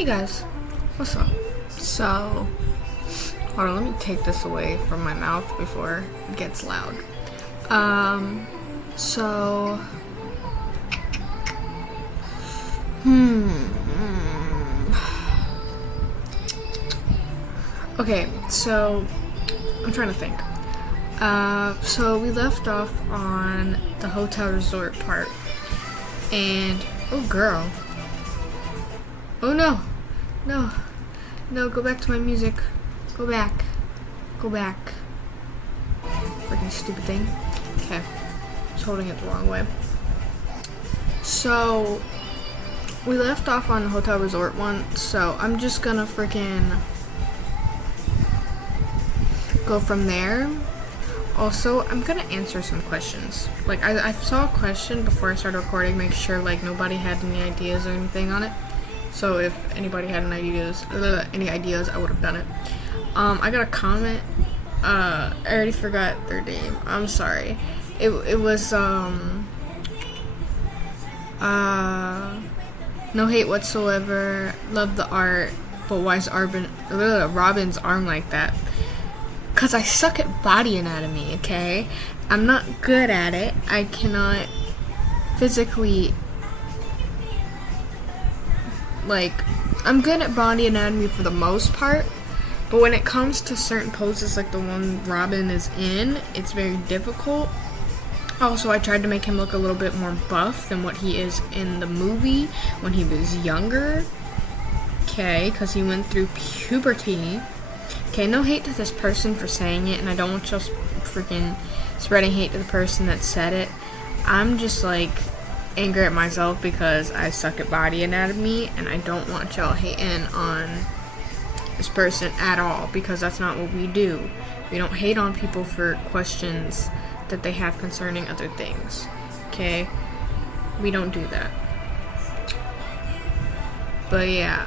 Hey guys, what's up? So, hold on, let me take this away from my mouth before it gets loud. So, okay, so, I'm trying to think. So we left off on the hotel resort part, and, oh girl. Oh no, go back to my music. Go back. Freaking stupid thing. Okay, I was holding it the wrong way. So, we left off on the hotel resort one, so I'm just gonna freaking go from there. Also, I'm gonna answer some questions. Like, I saw a question before I started recording, make sure like nobody had any ideas or anything on it. So if anybody had any ideas, I would have done it. I got a comment. I already forgot their name. I'm sorry. It was no hate whatsoever. Love the art, but why is Robin's arm like that? Cause I suck at body anatomy. Okay, I'm not good at it. I cannot physically. Like, I'm good at body anatomy for the most part, but when it comes to certain poses like the one Robin is in, it's very difficult. Also, I tried to make him look a little bit more buff than what he is in the movie when he was younger. Okay, because he went through puberty. Okay, no hate to this person for saying it, and I don't want y'all freaking spreading hate to the person that said it. I'm just like angry at myself because I suck at body anatomy, and I don't want y'all hating on this person at all, because that's not what we do. We don't hate on people for questions that they have concerning other things. Okay? We don't do that. But yeah,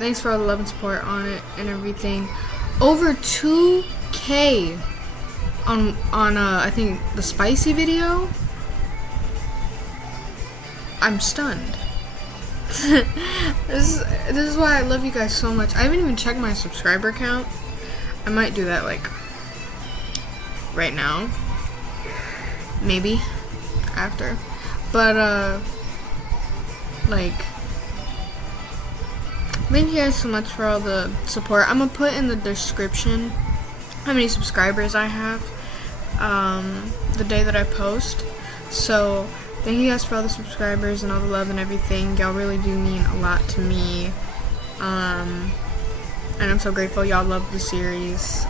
thanks for all the love and support on it and everything. Over 2K on I think the spicy video. I'm stunned. This is why I love you guys so much. I haven't even checked my subscriber count. I might do that like right now. Maybe after. But like, thank you guys so much for all the support. I'm gonna put in the description how many subscribers I have the day that I post. So thank you guys for all the subscribers and all the love and everything. Y'all really do mean a lot to me. And I'm so grateful y'all love the series.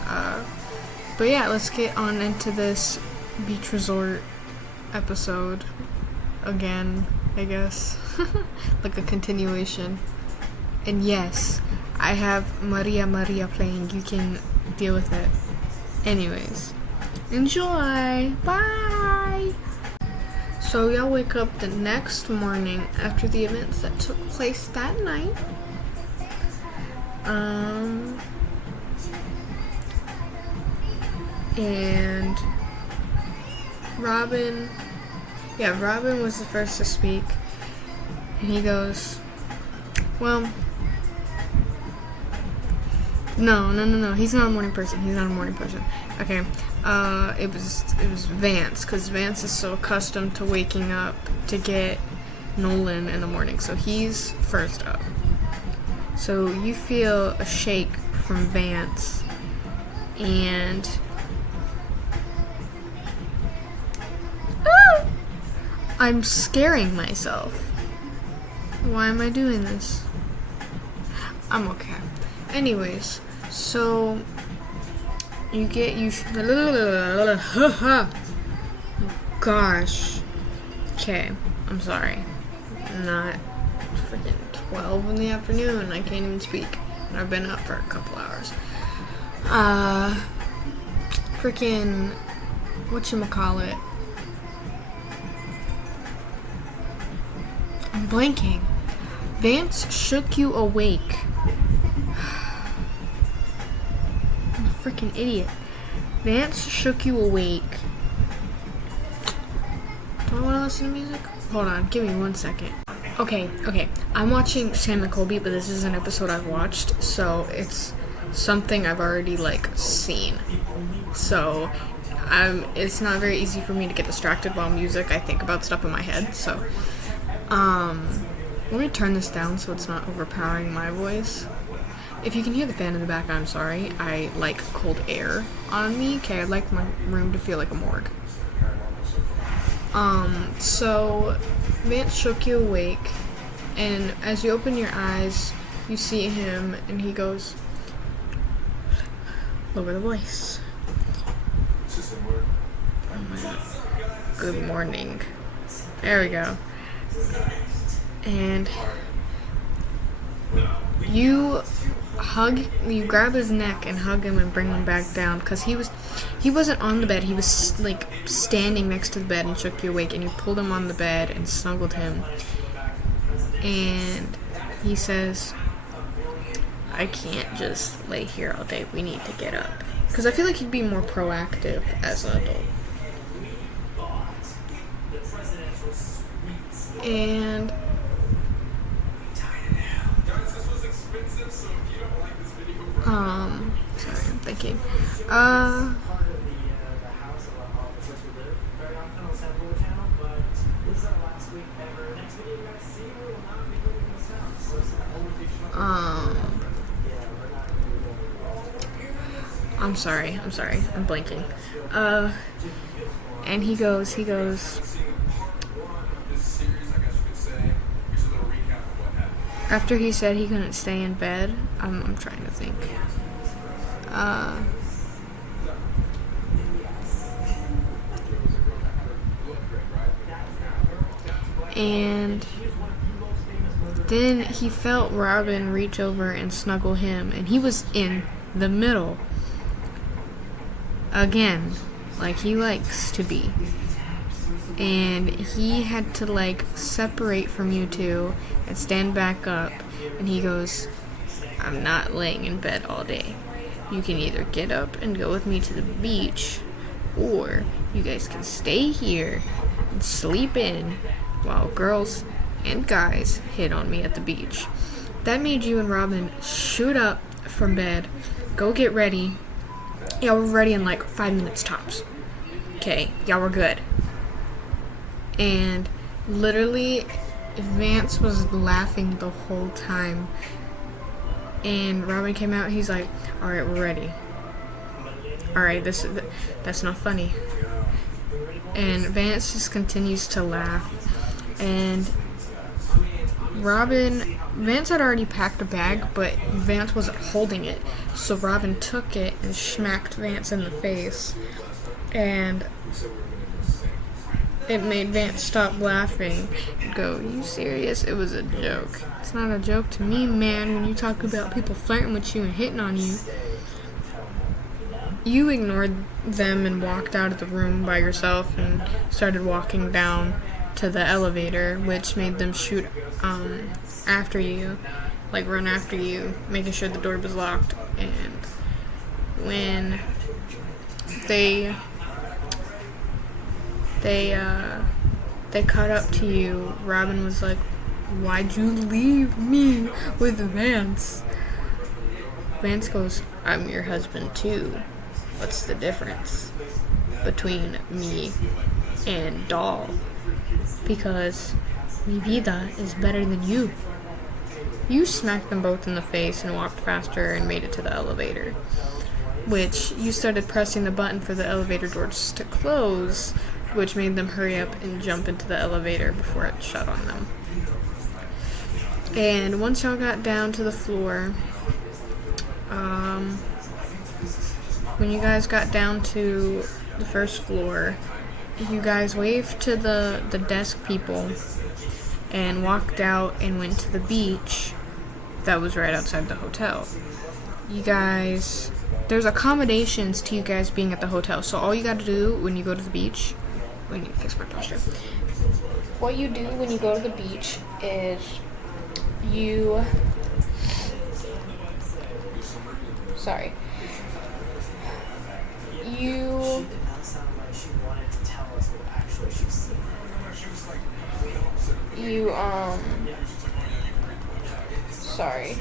But yeah, let's get on into this beach resort episode again, I guess. Like a continuation. And yes, I have Maria playing. You can deal with it. Anyways, enjoy. Bye. So y'all wake up the next morning after the events that took place that night. And Robin was the first to speak. And he goes, well, no, he's not a morning person. Okay. It was Vance, because Vance is so accustomed to waking up to get Nolan in the morning, so he's first up. So you feel a shake from Vance, and I'm scaring myself. Why am I doing this? I'm okay. Anyways, so gosh. Okay, I'm sorry. Not freaking 12 in the afternoon. I can't even speak. And I've been up for a couple hours. Freaking whatchamacallit. I'm blanking. Vance shook you awake. Freaking idiot. Vance shook you awake. Do I want to listen to music? Hold on, give me 1 second. Okay. I'm watching Sam and Colby, but this is an episode I've watched, so it's something I've already like seen. So it's not very easy for me to get distracted while music. I think about stuff in my head. So let me turn this down so it's not overpowering my voice. If you can hear the fan in the back, I'm sorry. I like cold air on me. Okay, I like my room to feel like a morgue. So Vance shook you awake, and as you open your eyes, you see him, and he goes, lower the voice. Oh my God. Good morning. There we go. And you grab his neck and hug him and bring him back down, because he wasn't on the bed, he was like standing next to the bed and shook you awake, and you pulled him on the bed and snuggled him, and he says, I can't just lay here all day, we need to get up, because I feel like he'd be more proactive as an adult. And sorry, I'm thinking. I'm sorry, I'm blanking. And he goes, after he said he couldn't stay in bed, I'm trying to think. And then he felt Robin reach over and snuggle him, and he was in the middle. Again, like he likes to be. And he had to like separate from you two and stand back up, and he goes, I'm not laying in bed all day. You can either get up and go with me to the beach, or you guys can stay here and sleep in while girls and guys hit on me at the beach. That made you and Robin shoot up from bed, go get ready. Y'all were ready in like 5 minutes tops. Okay, y'all were good. And literally, Vance was laughing the whole time. And Robin came out, he's like, alright, we're ready. Alright, that's not funny. And Vance just continues to laugh. And Vance had already packed a bag, but Vance wasn't holding it. So Robin took it and smacked Vance in the face. And it made Vance stop laughing and go, you serious? It was a joke. It's not a joke to me, man, when you talk about people flirting with you and hitting on you. You ignored them and walked out of the room by yourself and started walking down to the elevator, which made them shoot after you, like run after you, making sure the door was locked. And when they caught up to you, Robin was like, why'd you leave me with Vance? Vance goes, I'm your husband too. What's the difference between me and Doll? Because mi vida is better than you. You smacked them both in the face and walked faster and made it to the elevator, which you started pressing the button for the elevator doors to close, which made them hurry up and jump into the elevator before it shut on them. And once y'all got down to the floor, when you guys got down to the first floor, you guys waved to the desk people and walked out and went to the beach that was right outside the hotel. You guys, there's accommodations to you guys being at the hotel, so all you gotta do when you go to the beach, when you fix my posture, what you do when you go to the beach is you sorry.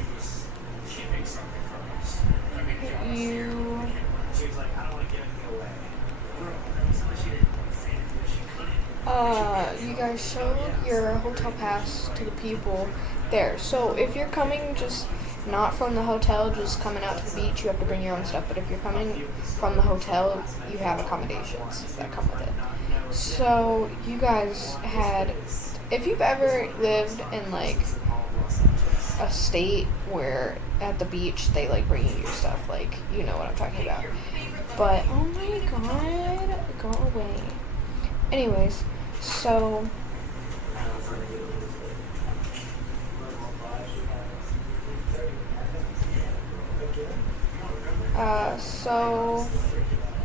You guys showed your hotel pass to the people there. So if you're coming just not from the hotel, just coming out to the beach, you have to bring your own stuff. But if you're coming from the hotel, you have accommodations that come with it. So you guys had, if you've ever lived in like a state where at the beach they like bring you your stuff, like you know what I'm talking about. But oh my god, go away. Anyways, so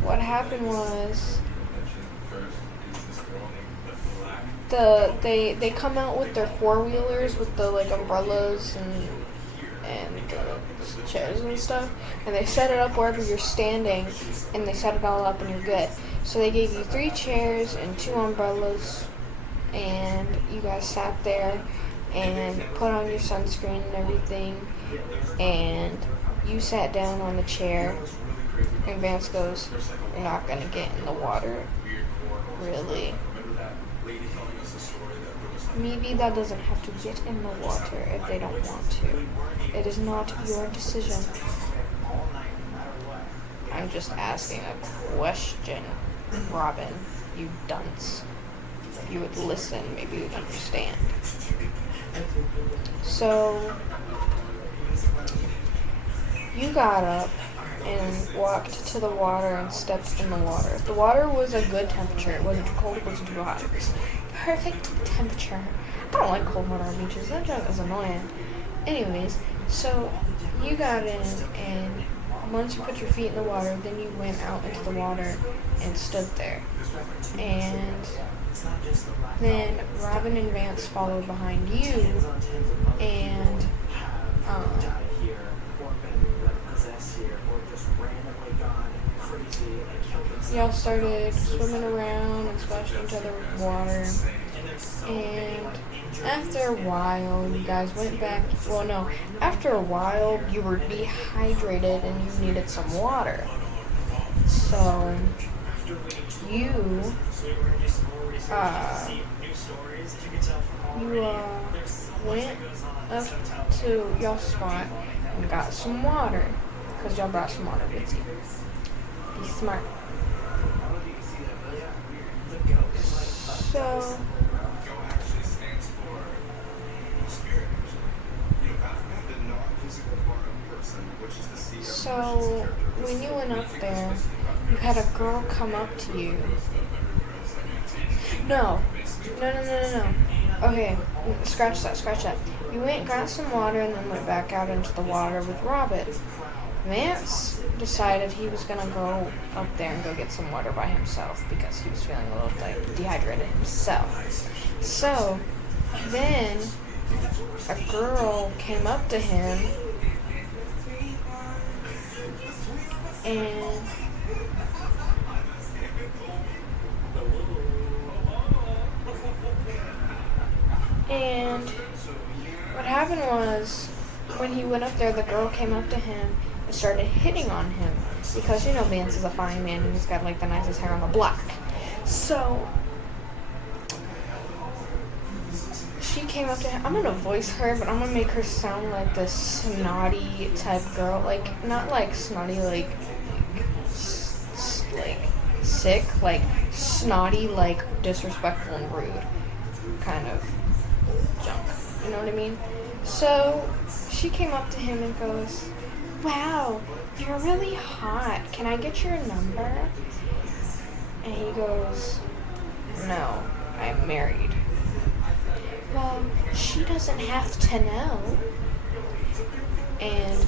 what happened was they come out with their 4-wheelers with the like umbrellas and the chairs and stuff, and they set it up wherever you're standing, and they set it all up and you're good. So they gave you 3 chairs and 2 umbrellas, and you guys sat there and put on your sunscreen and everything, and you sat down on the chair, and Vance goes, "You're not gonna get in the water." Really? Maybe that doesn't have to get in the water if they don't want to. It is not your decision. I'm just asking a question, Robin, you dunce. If you would listen, maybe you'd understand. So, you got up and walked to the water and stepped in the water. The water was a good temperature. It wasn't too cold, it wasn't too hot. It was perfect temperature. I don't like cold water on beaches. That junk is annoying. Anyways, so you got in, and once you put your feet in the water, then you went out into the water and stood there. And then Robin and Vance followed behind you, and y'all started swimming around and splashing each other with water. And after a while, you guys went back. Well, no. After a while, you were dehydrated and you needed some water. So, you went up to y'all's spot and got some water. Because y'all brought some water with you. Be smart. So, when you went up there, you had a girl come up to you. No. Okay, scratch that. You went, got some water, and then went back out into the water with Robin. Vance decided he was going to go up there and go get some water by himself because he was feeling a little like dehydrated himself. So, then a girl came up to him and what happened was, when he went up there, the girl came up to him and started hitting on him because, you know, Vance is a fine man and he's got like the nicest hair on the block. So she came up to him. I'm gonna voice her, but I'm gonna make her sound like this snotty type girl, like not like snotty, like sick, like snotty, like disrespectful and rude kind of junk. You know what I mean? So she came up to him and goes, "Wow, you're really hot. Can I get your number?" And he goes, "No, I'm married." "Well, she doesn't have to know." And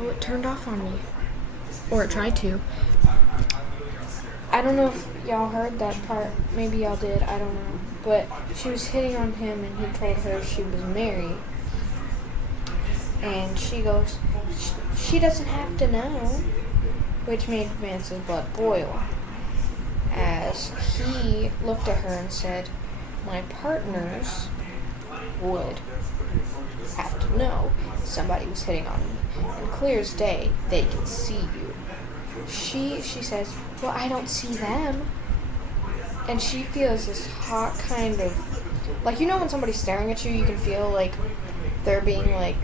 it turned off on me. Or it tried to. I don't know if y'all heard that part. Maybe y'all did. I don't know. But she was hitting on him and he told her she was married. And she goes, "She doesn't have to know." Which made Vance's blood boil. As he looked at her and said, "My partners would have to know somebody was hitting on me. And clear as day, they can see you. She says, well, I don't see them. And she feels this hot kind of, like, you know when somebody's staring at you, you can feel like there being like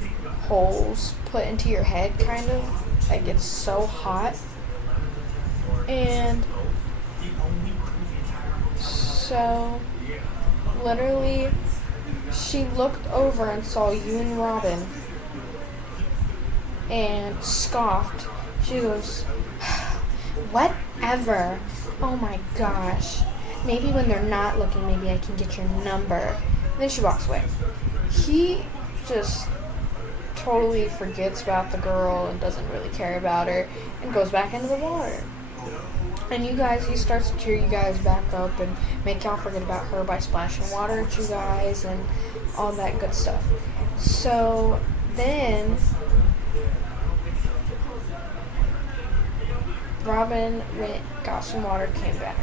holes put into your head, kind of. Like, it's so hot. And so, literally, she looked over and saw you and Robin and scoffed. She goes, whatever. Oh my gosh. Maybe when they're not looking, maybe I can get your number. And then she walks away. He just totally forgets about the girl and doesn't really care about her and goes back into the water. And he starts to cheer you guys back up and make y'all forget about her by splashing water at you guys and all that good stuff. So then Robin went, got some water, came back.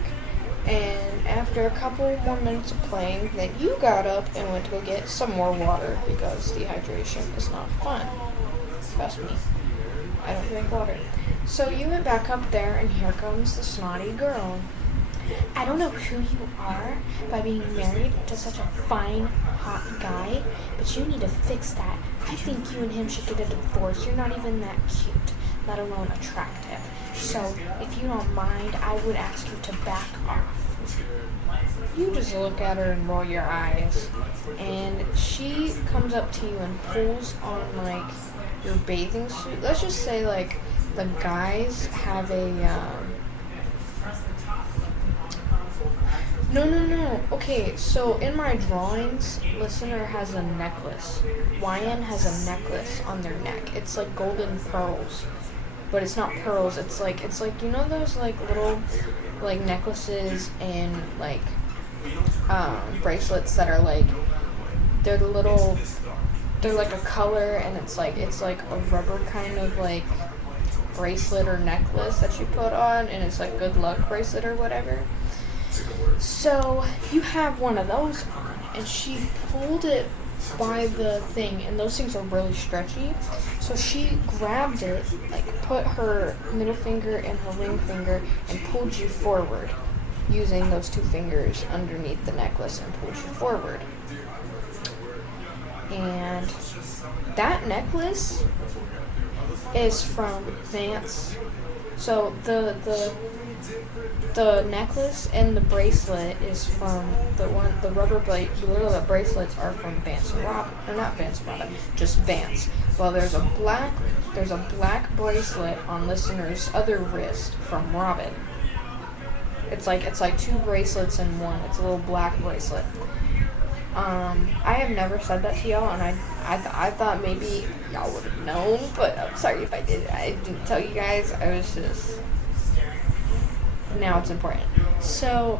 And after a couple more minutes of playing, then you got up and went to go get some more water because dehydration is not fun. Trust me. I don't drink water. So you went back up there, and here comes the snotty girl. I don't know who you are by being married to such a fine, hot guy, but you need to fix that. I think you and him should get a divorce. You're not even that cute, let alone attractive. So, if you don't mind, I would ask you to back off. You just look at her and roll your eyes, and she comes up to you and pulls on, like, your bathing suit. Let's just say, like, the guys have a, No. Okay, so in my drawings, listener has a necklace. YN has a necklace on their neck. It's like golden pearls. But it's not pearls, it's like, you know those, like, little, like, necklaces and, like, bracelets that are, like, they're like a color, and it's like a rubber kind of, like, bracelet or necklace that you put on, and it's like good luck bracelet or whatever. So you have one of those on, and she pulled it by the thing, and those things are really stretchy. So she grabbed it, like put her middle finger and her ring finger and pulled you forward using those two fingers underneath the necklace and pulled you forward. And that necklace is from Vance. So the necklace and the bracelet is from the rubber bracelets are from Vance and Robin. Or not Vance and Robin, just Vance. Well, there's a black bracelet on listener's other wrist from Robin. It's like two bracelets in one. It's a little black bracelet. I have never said that to y'all, and I thought maybe y'all would have known, but I'm sorry if I did. I didn't tell you guys. I was just... Now it's important. So,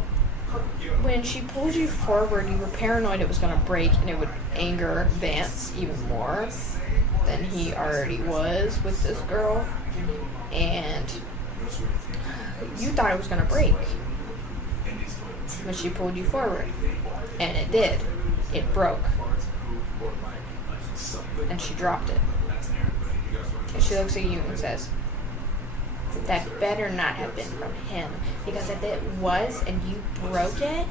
when she pulled you forward, you were paranoid it was going to break, and it would anger Vance even more than he already was with this girl. And you thought it was going to break when she pulled you forward. And it did. It broke. And she dropped it. And she looks at you and says, that better not have been from him, because if it was and you broke it,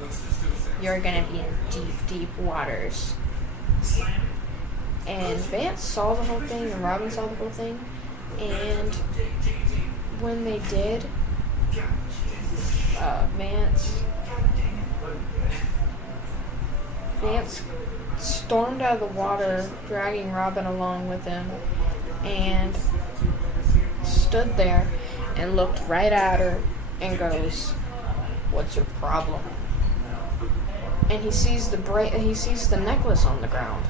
you're going to be in deep, deep waters. And Vance saw the whole thing, and Robin saw the whole thing, and when they did, Vance stormed out of the water, dragging Robin along with him, and stood there and looked right at her and goes, "What's your problem?" And he sees the necklace on the ground.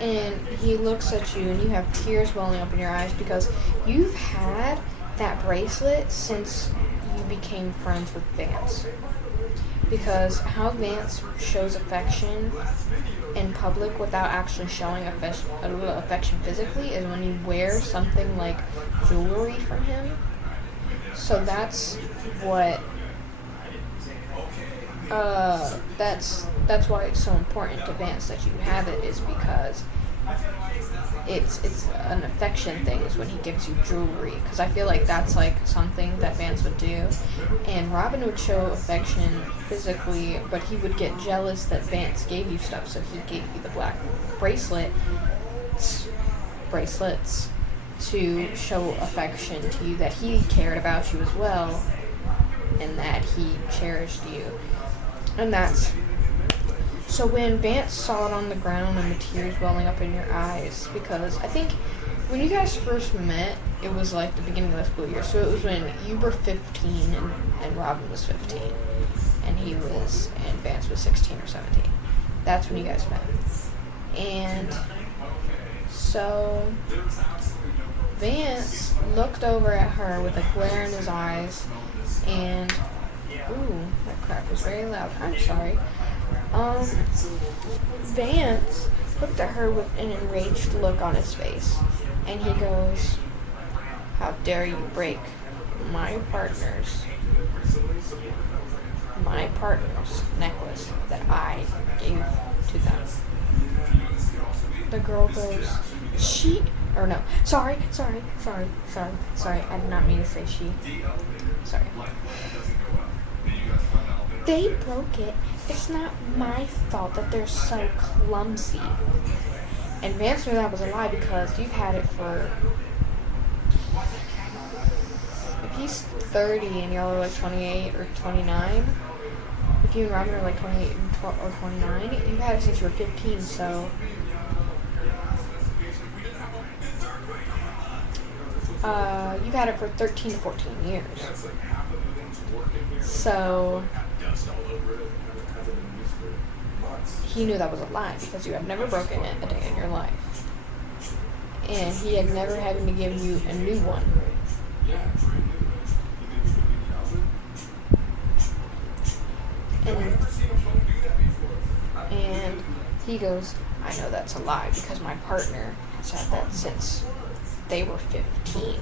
And he looks at you, and you have tears welling up in your eyes because you've had that bracelet since you became friends with Vance. Because how Vance shows affection in public without actually showing affection physically is when you wear something like jewelry from him. So that's what That's why it's so important to Vance that you have it, is because it's an affection thing is when he gives you jewelry, because I feel like that's like something that Vance would do, and Robin would show affection physically, but he would get jealous that Vance gave you stuff, so he gave you the black bracelets to show affection to you, that he cared about you as well and that he cherished you. And that's so when Vance saw it on the ground and the tears welling up in your eyes, because I think when you guys first met, it was like the beginning of the school year. So it was when you were 15 and Robin was 15, and Vance was 16 or 17. That's when you guys met. And so Vance looked over at her with a glare in his eyes, and ooh, that crap was very loud. I'm sorry. Vance looked at her with an enraged look on his face, and he goes, "How dare you break my partner's necklace that I gave to them?" The girl goes, sorry, I did not mean to say she. Sorry. They broke it. It's not my fault that they're so clumsy. And Vance knew that was a lie, because you've had it for... If he's 30 and y'all are like 28 or 29, if you and Robin are like 28 or 29, you've had it since you were 15, so... you've had it for 13 to 14 years. So... he knew that was a lie, because you had never broken it a day in your life. And he had never had to give you a new one. And he goes, "I know that's a lie, because my partner has had that since they were 15.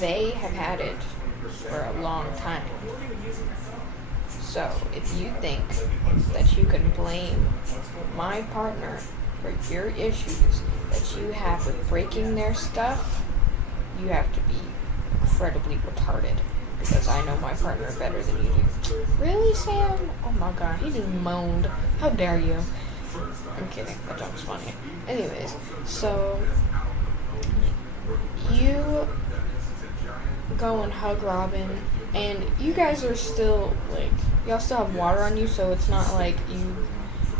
They have had it for a long time. So, if you think that you can blame my partner for your issues that you have with breaking their stuff, you have to be incredibly retarded, because I know my partner better than you do." "Really, Sam? Oh my god," he just moaned. "How dare you?" I'm kidding, that joke's funny. Anyways, so you go and hug Robin, and you guys are still, like, y'all still have water on you, so it's not like you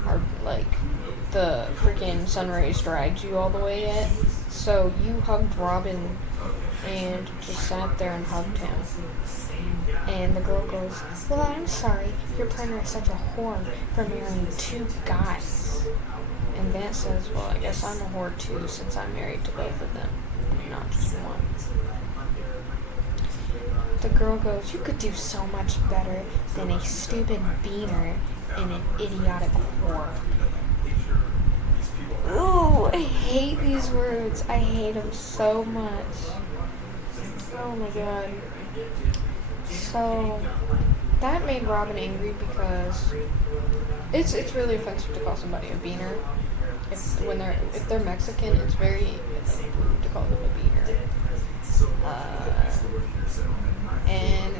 are, like, the freaking sun rays dragged you all the way yet. So you hugged Robin and just sat there and hugged him. And the girl goes, "Well, I'm sorry, your partner is such a whore for marrying two guys." And Vance says, "Well, I guess I'm a whore too, since I'm married to both of them, not just one." The girl goes, "You could do so much better than a stupid beaner and an idiotic whore." Ooh, I hate these words. I hate them so much. Oh my god. So, that made Robin angry, because it's really offensive to call somebody a beaner. If they're Mexican, it's very rude to call them a beaner. And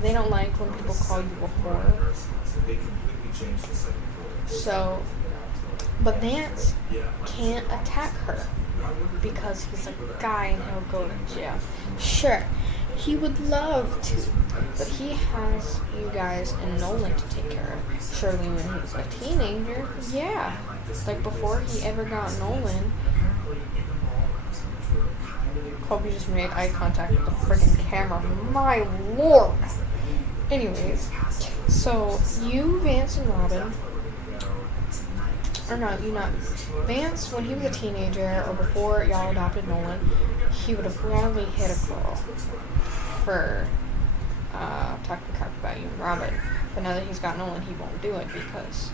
they don't like when people call you a whore. So, but Vance can't attack her, because he's a guy and he'll go to jail. Sure, he would love to, but he has you guys and Nolan to take care of. Surely when he was a teenager, yeah. Like before he ever got Nolan. Colby just made eye contact with the freaking camera. My lord! Anyways, so you, Vance, and Robin, or not, you not, Vance, when he was a teenager, or before y'all adopted Nolan, he would have gladly hit a girl for talking crap about you and Robin. But now that he's got Nolan, he won't do it, because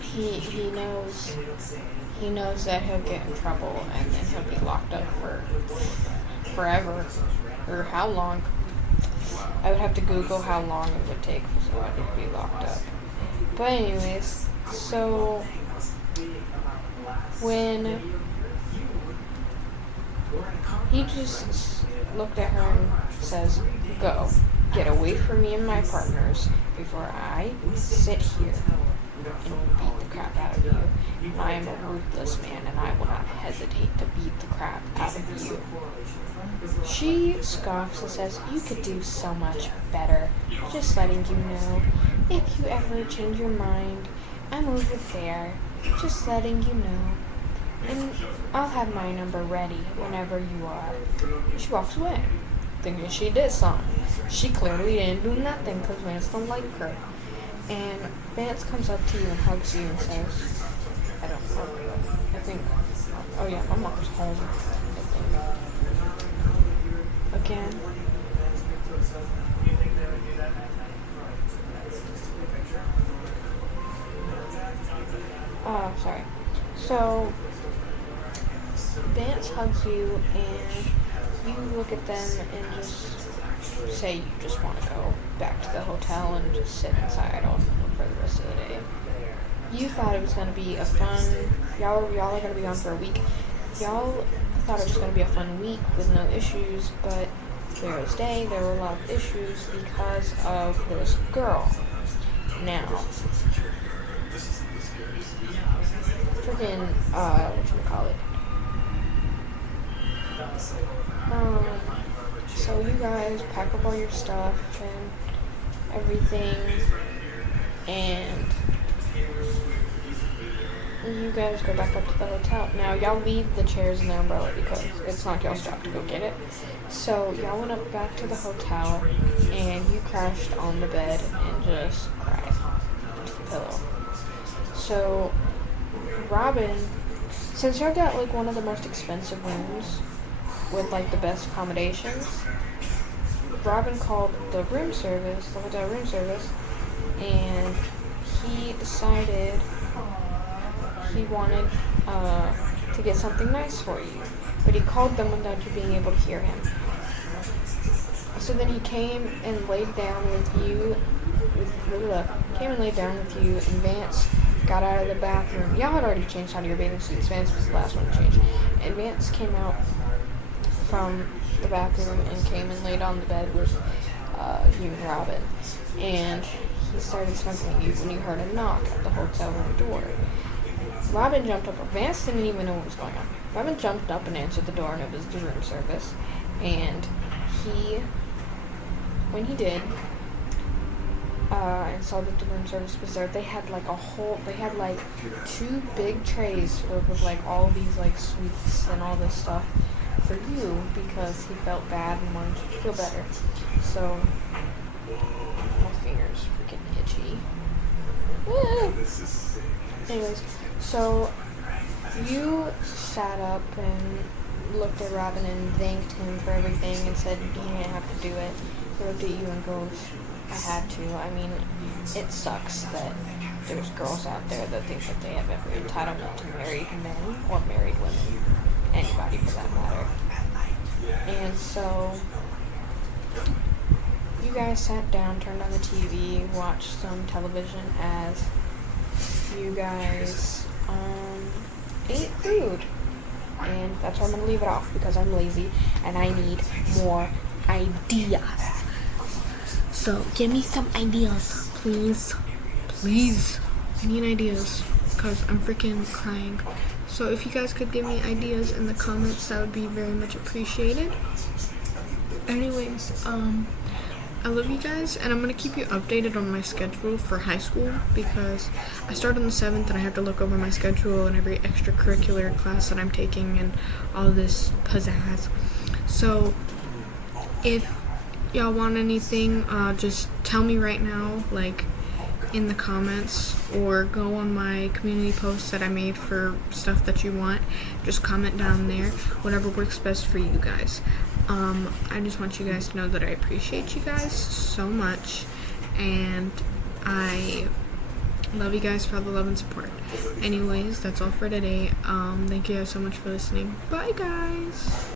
he knows that he'll get in trouble, and then he'll be locked up for forever, or how long. I would have to Google how long it would take for somebody to be locked up. But anyways, so when he just looked at her and says, "Go, get away from me and my partners before I sit here and beat the crap out of you. And I am a ruthless man and I will not hesitate to beat the crap out of you." She scoffs and says, "You could do so much better. Just letting you know. If you ever change your mind, I'm over there. Just letting you know. And I'll have my number ready whenever you are." She walks away, thinking she did something. She clearly didn't do nothing because Vance don't like her. And Vance comes up to you and hugs you and says, I think, oh yeah, my mom's home, I think. Again. Sorry. So, Vance hugs you and you look at them and just say you just want to go back to the hotel and just sit inside all for the rest of the day. You thought it was going to be a fun, y'all are going to be gone for a week. Y'all thought it was going to be a fun week with no issues, but clear as day, there were a lot of issues because of this girl. Now, freaking, whatchamacallit. So you guys pack up all your stuff and everything, and you guys go back up to the hotel. Now, y'all leave the chairs and the umbrella because it's not y'all's job to go get it. So, y'all went up back to the hotel, and you crashed on the bed and just cried to the pillow. So, Robin, since y'all got, like, one of the most expensive rooms with, like, the best accommodations, Robin called the room service, the hotel room service, and he decided he wanted to get something nice for you, but he called them without you being able to hear him. So then he came and laid down with you, and Vance got out of the bathroom. Y'all had already changed out of your bathing suits. Vance was the last one to change. And Vance came out from the bathroom and came and laid on the bed with you and Robin. And he started snuggling you when you heard a knock at the hotel room door. Robin jumped up. Vance didn't even know what was going on. Robin jumped up and answered the door, and it was the room service. And when he did, and saw that the room service was there, they had like two big trays filled with like all these like sweets and all this stuff for you because he felt bad and wanted you to feel better. So, my finger's freaking itchy. Anyways, so you sat up and looked at Robin and thanked him for everything and said you didn't have to do it. He looked at you and goes, "I had to. I mean, it sucks that there's girls out there that think that they have every entitlement to married men or married women, anybody for that matter." And so you guys sat down, turned on the TV, watched some television as you guys ate food. And that's where I'm going to leave it off because I'm lazy and I need more ideas. So give me some ideas, please. Please. I need ideas because I'm freaking crying. So if you guys could give me ideas in the comments, that would be very much appreciated. Anyways, I love you guys, and I'm going to keep you updated on my schedule for high school because I start on the 7th and I have to look over my schedule and every extracurricular class that I'm taking and all this pizzazz. So if y'all want anything, just tell me right now, like in the comments, or go on my community posts that I made for stuff that you want. Just comment down there, whatever works best for you guys. I just want you guys to know that I appreciate you guys so much, and I love you guys for all the love and support. Anyways, that's all for today. Thank you guys so much for listening. Bye, guys.